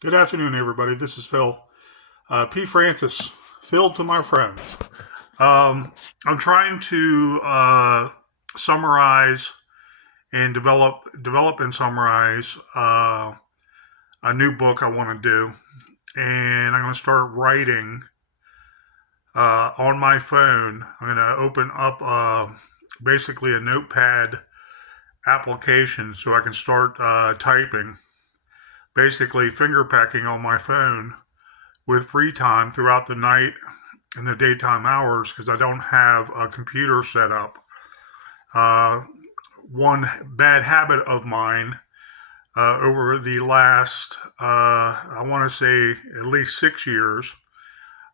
Good afternoon, everybody. This is Phil. P. Francis. Phil to my friends. I'm trying to summarize and develop and summarize a new book I want to do, and I'm going to start writing on my phone. I'm going to open up basically a notepad application so I can start typing, basically finger pecking on my phone with free time throughout the night and the daytime hours because I don't have a computer set up. One bad habit of mine over the last, I want to say, at least 6 years,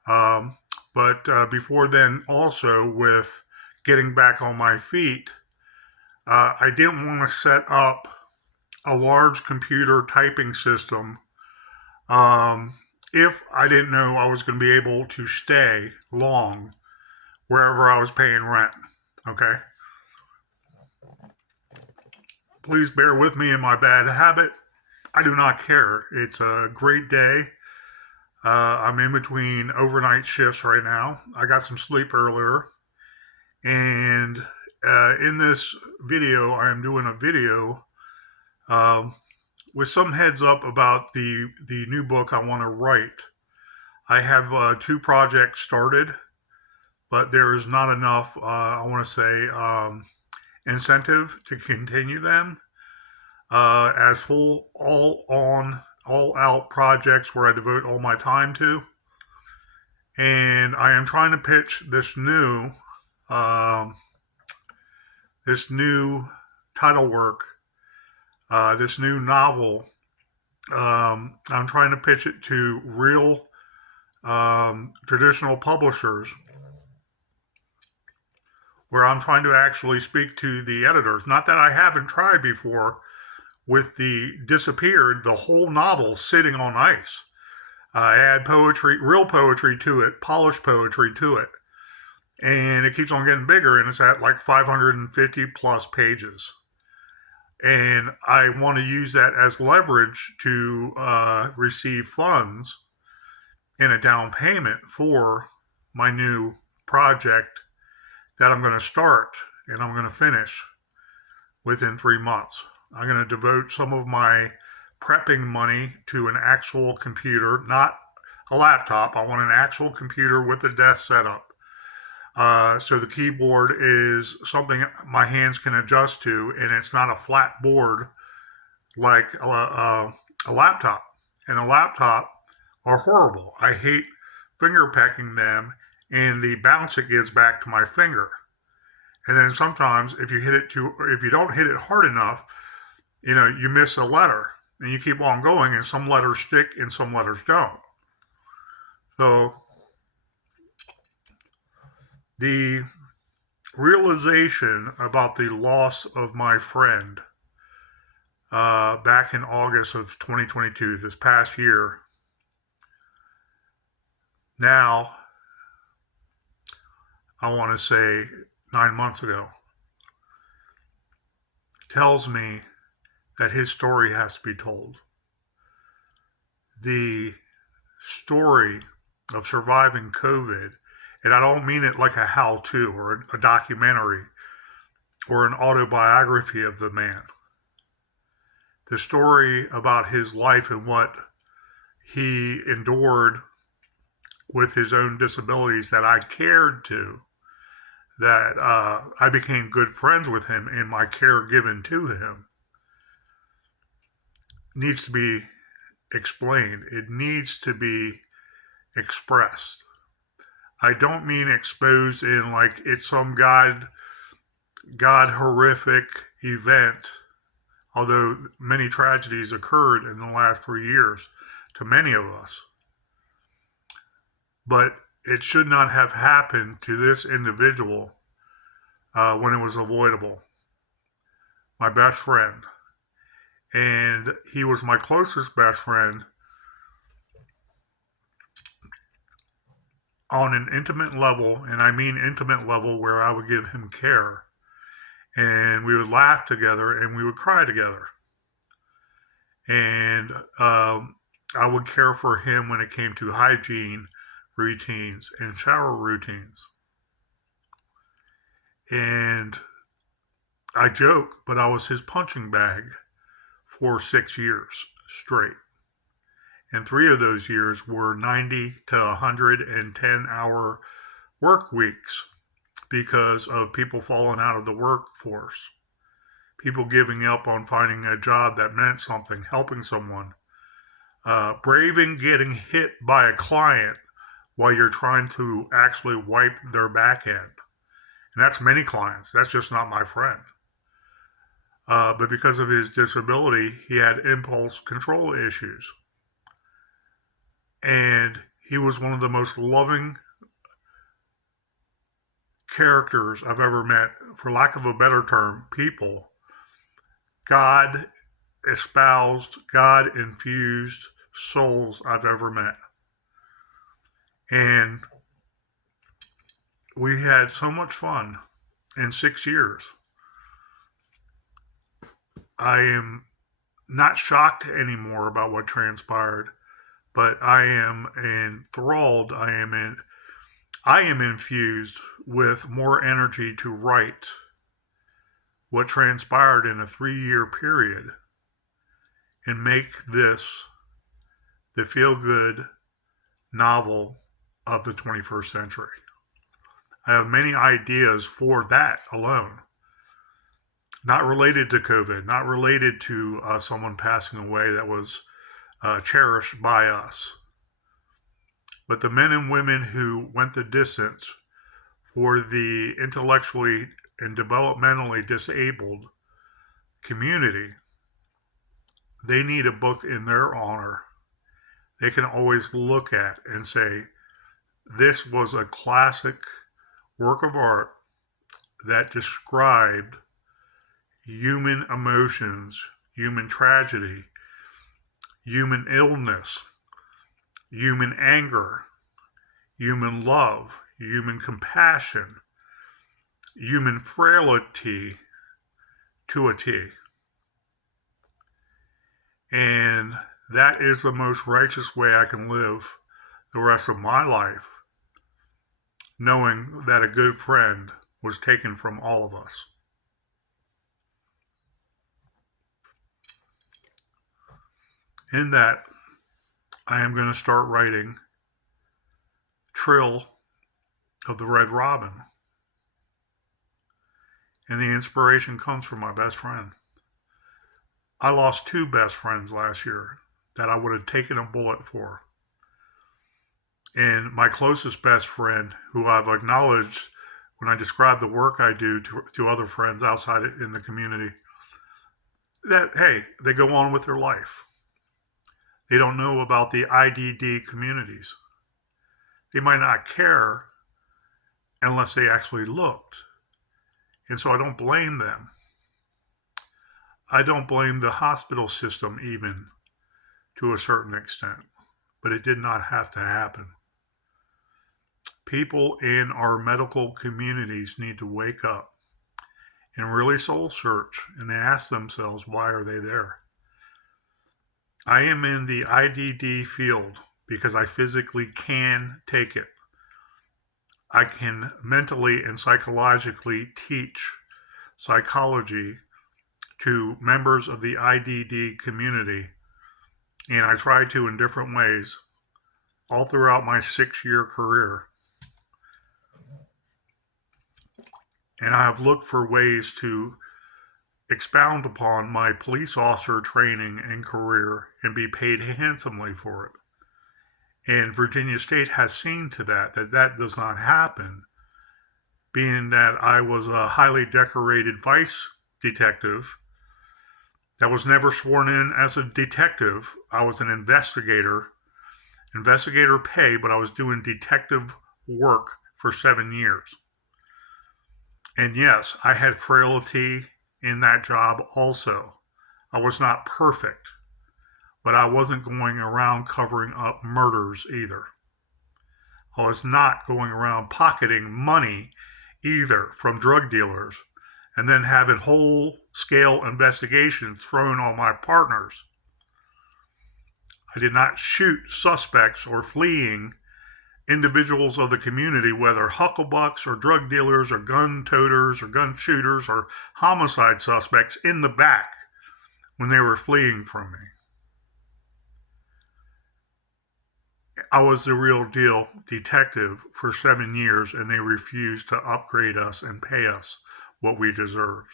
but before then, also with getting back on my feet, I didn't want to set up a large computer typing system if I didn't know I was going to be able to stay long wherever I was paying rent. Okay? Please bear with me in my bad habit. I do not care. It's a great day. I'm in between overnight shifts right now. I got some sleep earlier. And in this video, I am doing a video with some heads up about the new book I want to write. I have two projects started, but there is not enough, I want to say, incentive to continue them as full, all out projects where I devote all my time to. And I am trying to pitch this new title work, this new novel. I'm trying to pitch it to real traditional publishers where I'm trying to actually speak to the editors. Not that I haven't tried before with the Disappeared, the whole novel sitting on ice. I add poetry, real poetry to it, polished poetry to it. And it keeps on getting bigger, and it's at like 550 plus pages. And I want to use that as leverage to receive funds in a down payment for my new project that I'm going to start and I'm going to finish within 3 months. I'm going to devote some of my prepping money to an actual computer, not a laptop. I want an actual computer with a desk setup. So the keyboard is something my hands can adjust to, and it's not a flat board like a laptop. And a laptop are horrible. I hate finger pecking them and the bounce it gives back to my finger. And then sometimes if you don't hit it hard enough, you miss a letter and you keep on going, and some letters stick and some letters don't. So the realization about the loss of my friend back in August of 2022, this past year, now I want to say 9 months ago, tells me that his story has to be told. The story of surviving COVID, and I don't mean it like a how-to or a documentary or an autobiography of the man. The story about his life and what he endured with his own disabilities that I cared to, that I became good friends with him in my care given to him, needs to be explained. It needs to be expressed. I don't mean exposed in like it's some God horrific event, although many tragedies occurred in the last 3 years to many of us. But it should not have happened to this individual when it was avoidable. My best friend. And he was my closest best friend on an intimate level, and I mean intimate level where I would give him care. And we would laugh together and we would cry together. And I would care for him when it came to hygiene routines and shower routines. And I joke, but I was his punching bag for 6 years straight. And 3 of those years were 90 to 110-hour work weeks because of people falling out of the workforce, people giving up on finding a job that meant something, helping someone, braving getting hit by a client while you're trying to actually wipe their back end. And that's many clients. That's just not my friend. But because of his disability, he had impulse control issues. And he was one of the most loving characters I've ever met, for lack of a better term, people. God espoused, God infused souls I've ever met. And we had so much fun in 6 years. I am not shocked anymore about what transpired, but I am enthralled. I am infused with more energy to write what transpired in a 3-year period and make this the feel-good novel of the 21st century. I have many ideas for that alone. Not related to COVID, not related to someone passing away that was cherished by us. But the men and women who went the distance for the intellectually and developmentally disabled community, they need a book in their honor they can always look at and say, this was a classic work of art that described human emotions, human tragedy, human illness, human anger, human love, human compassion, human frailty to a T. And that is the most righteous way I can live the rest of my life, knowing that a good friend was taken from all of us. In that, I am going to start writing Trill of the Red Robin. And the inspiration comes from my best friend. I lost 2 best friends last year that I would have taken a bullet for. And my closest best friend, who I've acknowledged when I describe the work I do to other friends outside in the community, that, hey, they go on with their life. They don't know about the IDD communities. They might not care unless they actually looked. And so I don't blame them. I don't blame the hospital system even to a certain extent, but it did not have to happen. People in our medical communities need to wake up and really soul search and ask themselves, why are they there? I am in the IDD field because I physically can take it. I can mentally and psychologically teach psychology to members of the IDD community, and I try to in different ways all throughout my 6-year career. And I have looked for ways to expound upon my police officer training and career and be paid handsomely for it. And Virginia State has seen to that does not happen, being that I was a highly decorated vice detective that was never sworn in as a detective. I was an investigator pay, but I was doing detective work for 7 years. And yes, I had frailty in that job also. I was not perfect, but I wasn't going around covering up murders either. I was not going around pocketing money either from drug dealers and then having whole-scale investigations thrown on my partners. I did not shoot suspects or fleeing individuals of the community, whether hucklebucks or drug dealers or gun toters or gun shooters or homicide suspects, in the back when they were fleeing from me. I was the real deal detective for 7 years, and they refused to upgrade us and pay us what we deserved.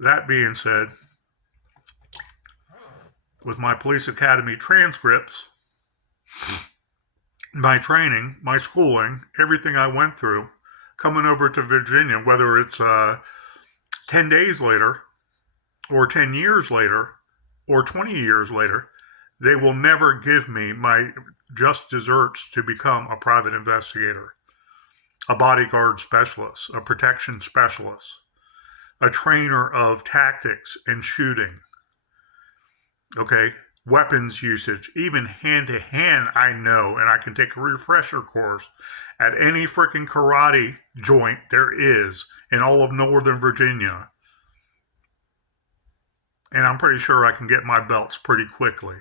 That being said, with my police academy transcripts, my training, my schooling, everything I went through, coming over to Virginia, whether it's 10 days later or 10 years later or 20 years later, they will never give me my just desserts to become a private investigator, a bodyguard specialist, a protection specialist, a trainer of tactics and shooting, okay, weapons usage, even hand-to-hand, I know, and I can take a refresher course at any freaking karate joint there is in all of Northern Virginia. And I'm pretty sure I can get my belts pretty quickly.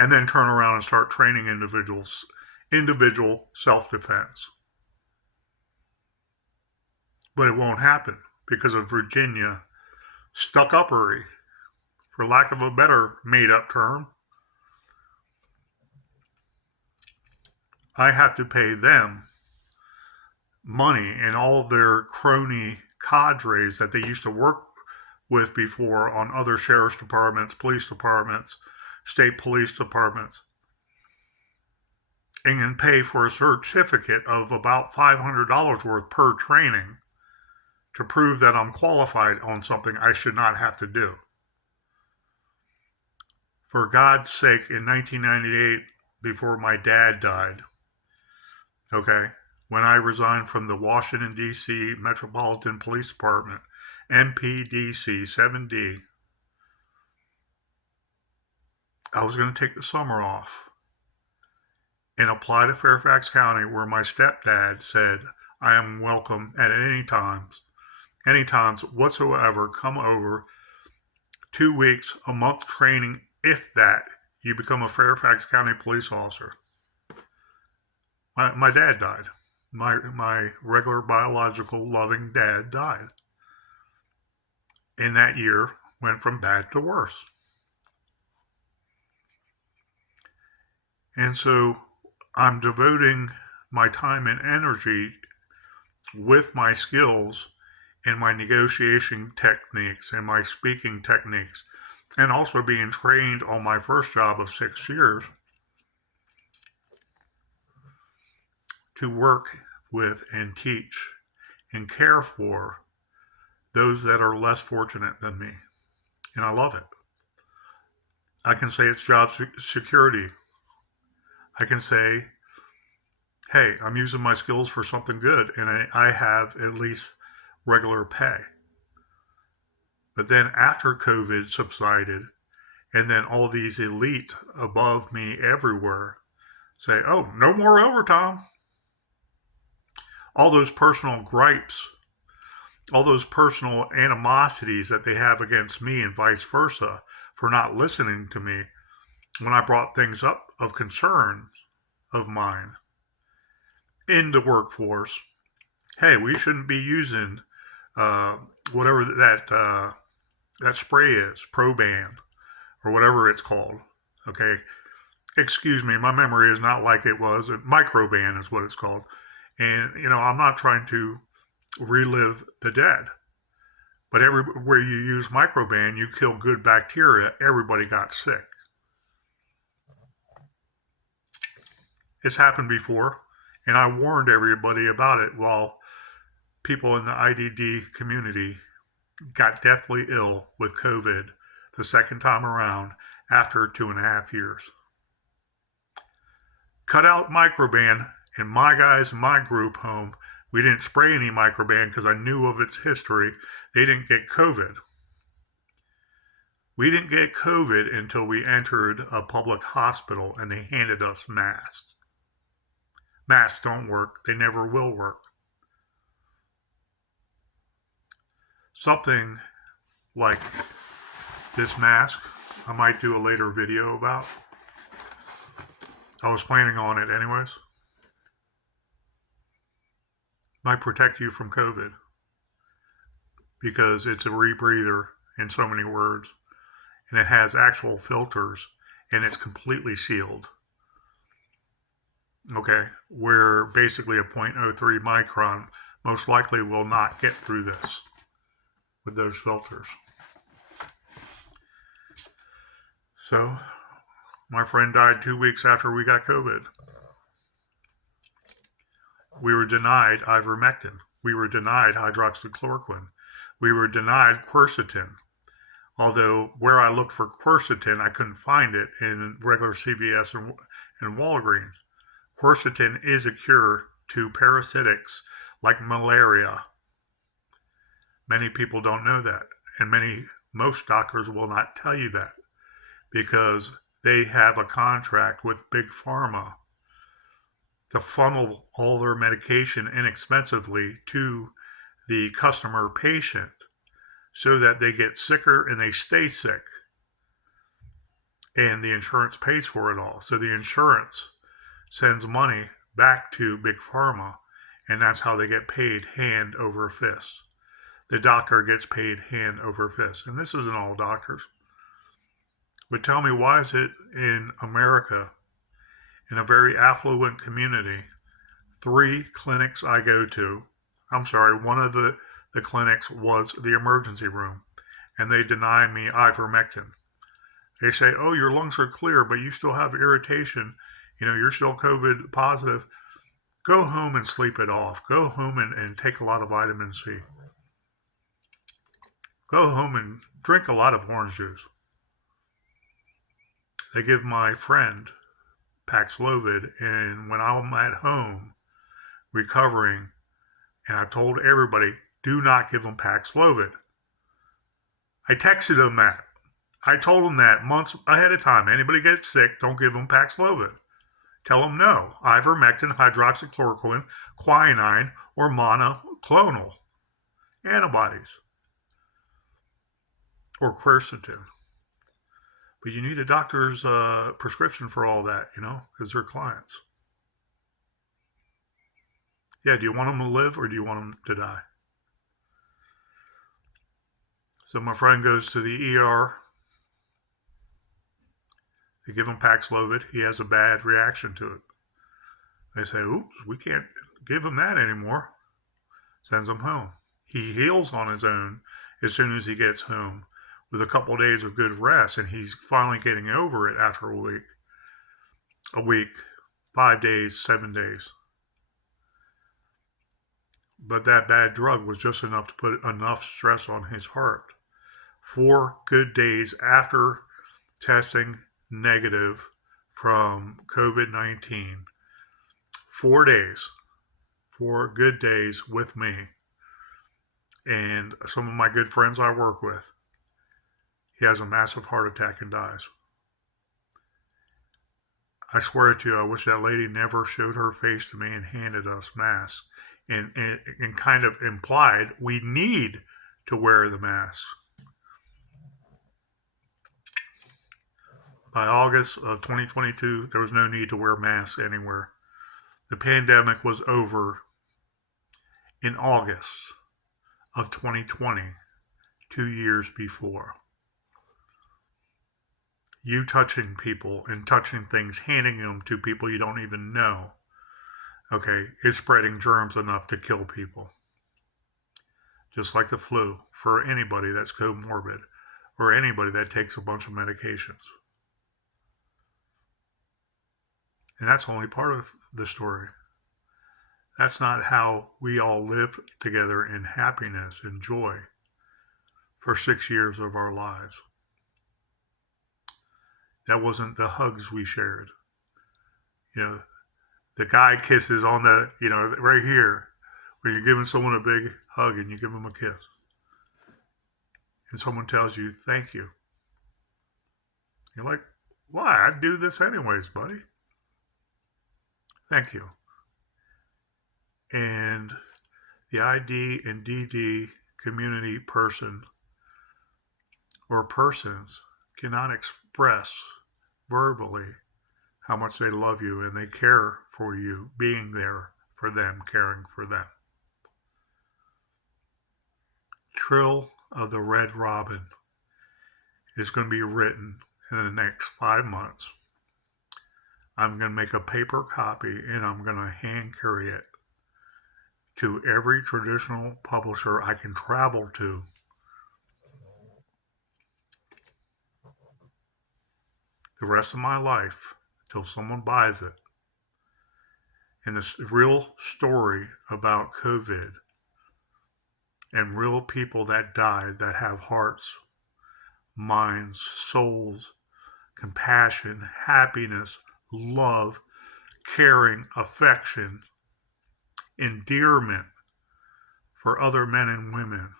And then turn around and start training individual self-defense. But it won't happen because of Virginia stuck-uppery, for lack of a better made-up term. I have to pay them money and all their crony cadres that they used to work with before on other sheriff's departments, police departments, state police departments, and can pay for a certificate of about $500 worth per training to prove that I'm qualified on something I should not have to do. For God's sake, in 1998, before my dad died, okay, when I resigned from the Washington, D.C. Metropolitan Police Department, MPDC 7D, I was going to take the summer off and apply to Fairfax County, where my stepdad said, I am welcome at any times whatsoever, come over, 2 weeks, a month training, if that, you become a Fairfax County police officer. My dad died. My regular biological loving dad died. And that year went from bad to worse. And so I'm devoting my time and energy with my skills and my negotiation techniques and my speaking techniques, and also being trained on my first job of 6 years to work with and teach and care for those that are less fortunate than me. And I love it. I can say it's job security. I can say, hey, I'm using my skills for something good, and I have at least regular pay. But then after COVID subsided, and then all these elite above me everywhere say, oh, no more overtime. All those personal gripes, all those personal animosities that they have against me and vice versa for not listening to me when I brought things up of concern of mine in the workforce. Hey, we shouldn't be using whatever that spray is, Proban, or whatever it's called. Okay, excuse me, my memory is not like it was. Microban is what it's called. And I'm not trying to relive the dead, but everywhere you use Microban, you kill good bacteria. Everybody got sick. It's happened before, and I warned everybody about it while people in the IDD community got deathly ill with COVID the second time around after 2.5 years. Cut out Microban, and my guys in my group home, we didn't spray any Microban because I knew of its history. They didn't get COVID. We didn't get COVID until we entered a public hospital and they handed us masks. Masks don't work. They never will work. Something like this mask, I might do a later video about. I was planning on it anyways. Might protect you from COVID because it's a rebreather in so many words, and it has actual filters, and it's completely sealed. Okay, where basically a 0.03 micron most likely will not get through this with those filters. So, my friend died 2 weeks after we got COVID. We were denied Ivermectin. We were denied hydroxychloroquine. We were denied quercetin. Although where I looked for quercetin, I couldn't find it in regular CVS and Walgreens. Quercetin is a cure to parasitics like malaria. Many people don't know that, and most doctors will not tell you that because they have a contract with Big Pharma to funnel all their medication inexpensively to the customer patient so that they get sicker and they stay sick. And the insurance pays for it all. So the insurance sends money back to Big Pharma, and that's how they get paid hand over fist. The doctor gets paid hand over fist. And this isn't all doctors. But tell me, why is it in America, in a very affluent community, 3 clinics I go to, one of the clinics was the emergency room, and they deny me ivermectin. They say, oh, your lungs are clear, but you still have irritation. You're still COVID positive. Go home and sleep it off. Go home and take a lot of vitamin C. Go home and drink a lot of orange juice. They give my friend Paxlovid, and when I'm at home recovering, and I told everybody, do not give them Paxlovid. I texted them that. I told them that months ahead of time. Anybody gets sick, don't give them Paxlovid. Tell them no. Ivermectin, hydroxychloroquine, quinine, or monoclonal antibodies. Or quercetin. But you need a doctor's prescription for all that, because they're clients. Yeah, do you want them to live or do you want them to die? So my friend goes to the ER. They give him Paxlovid. He has a bad reaction to it. They say, oops, we can't give him that anymore. Sends him home. He heals on his own as soon as he gets home with a couple of days of good rest, and he's finally getting over it after a week, 5 days, 7 days. But that bad drug was just enough to put enough stress on his heart. 4 good days after testing negative from COVID-19, 4 days, 4 good days with me and some of my good friends I work with, he has a massive heart attack and dies. I swear to you, I wish that lady never showed her face to me and handed us masks and kind of implied we need to wear the masks. By August of 2022, there was no need to wear masks anywhere. The pandemic was over in August of 2020, 2 years before. You touching people and touching things, handing them to people you don't even know, is spreading germs enough to kill people. Just like the flu for anybody that's comorbid or anybody that takes a bunch of medications. And that's only part of the story. That's not how we all lived together in happiness and joy for 6 years of our lives. That wasn't the hugs we shared. The guy kisses on the, right here, where you're giving someone a big hug and you give them a kiss. And someone tells you, thank you. You're like, why? I'd do this anyways, buddy. Thank you. And the ID and DD community person or persons cannot express verbally how much they love you and they care for you, being there for them, caring for them. Trill of the Red Robin is going to be written in the next 5 months. I'm going to make a paper copy and I'm going to hand carry it to every traditional publisher I can travel to the rest of my life till someone buys it. And this real story about COVID and real people that died that have hearts, minds, souls, compassion, happiness, love, caring, affection, endearment for other men and women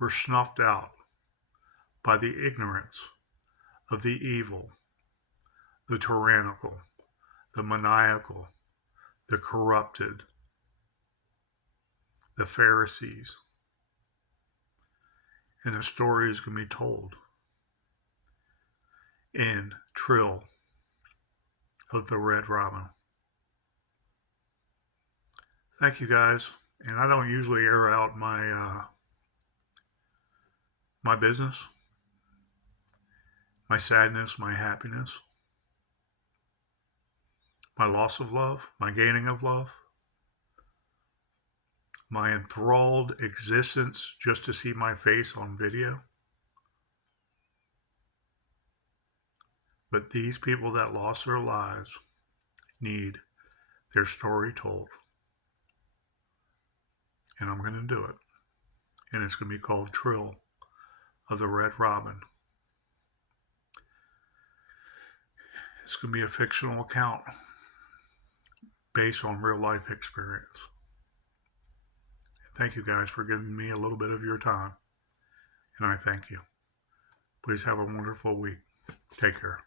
were snuffed out by the ignorance of the evil, the tyrannical, the maniacal, the corrupted, the Pharisees. And the story is going to be told in Trill of the Red Robin. Thank you guys. And I don't usually air out my my business, my sadness, my happiness, my loss of love, my gaining of love, my enthralled existence just to see my face on video. But these people that lost their lives need their story told. And I'm going to do it. And it's going to be called Trill of the Red Robin. It's going to be a fictional account based on real life experience. Thank you guys for giving me a little bit of your time. And I thank you. Please have a wonderful week. Take care.